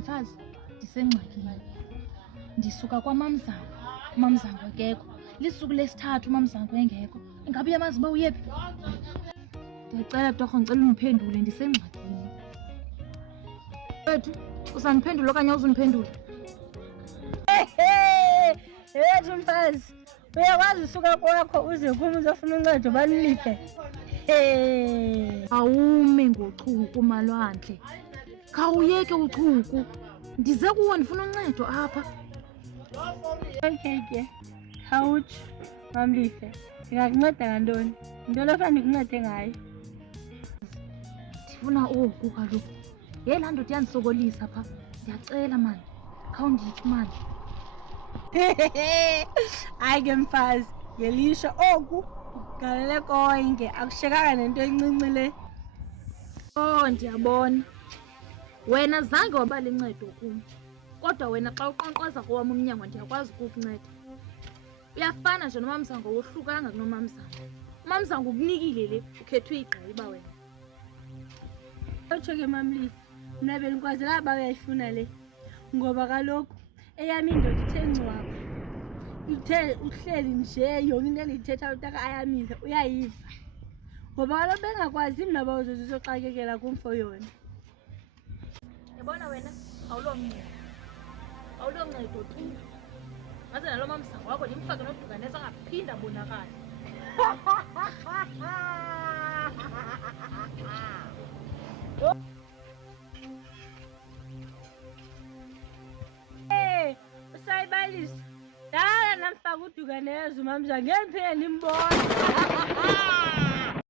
mfazi ndisengxakini. Ndisuka kwamamzango, umamzango akekho. Lisuku lesithathu umamzango engekho. Ingabe uyamazi uba uyephi? Ndiyacela torho, ndicela undiphendule, ndisengxakini. Wethu, uzandiphendula okanye awuzundiphendula? Yethu mfazi, uyakwazi usuka kwakho uze kum uzofuna uncedo balilife. Awume ngochuku malwandle. Khawuyeke uchuku. Ndize kuwe ndifuna uncedo apha. Okay ke, khawutsho mamlife. Ndingakunceda ngantoni? Yintoni ofana ndikuncede ngayo? Ndifuna oku kaloku. Laa ndoda iyandisokolisa pha. Ndiyacela mani, khawunditsho mani. Hayi ke mfazi, ngelishwa oku ugalele konke, akushekanga nento encinci le. Oh, ndiyabona. Wena zange waba lincedo kum. Kodwa wena xa uqonqoza kowam umnyango ndiyakwazi ukukunceda. Uyafana nje nomamzango, wohlukanga kunomamzango. Umamzango ukunikile le, ukhethwe igqiba wena. Otsho ke mamlife, mna bendikwazela uba uyayifuna le, ngoba kaloku eyam indoda ithe ncwaba. Ithe uhleli nje yonke into endiyithetha utaka ayamile uyayiva. Ngoba kaloku bengakwazi mna uba uzozusoxakekela kum for yona. Yabona wena, awuloncedo. Awuloncedo tu. Ngaze nalo mamzango wakho ndimfake nodukanisa angaphinda abonakala. Usayibalisa. Dala namfaka udukaneza umamzango, ngempela ndimbona.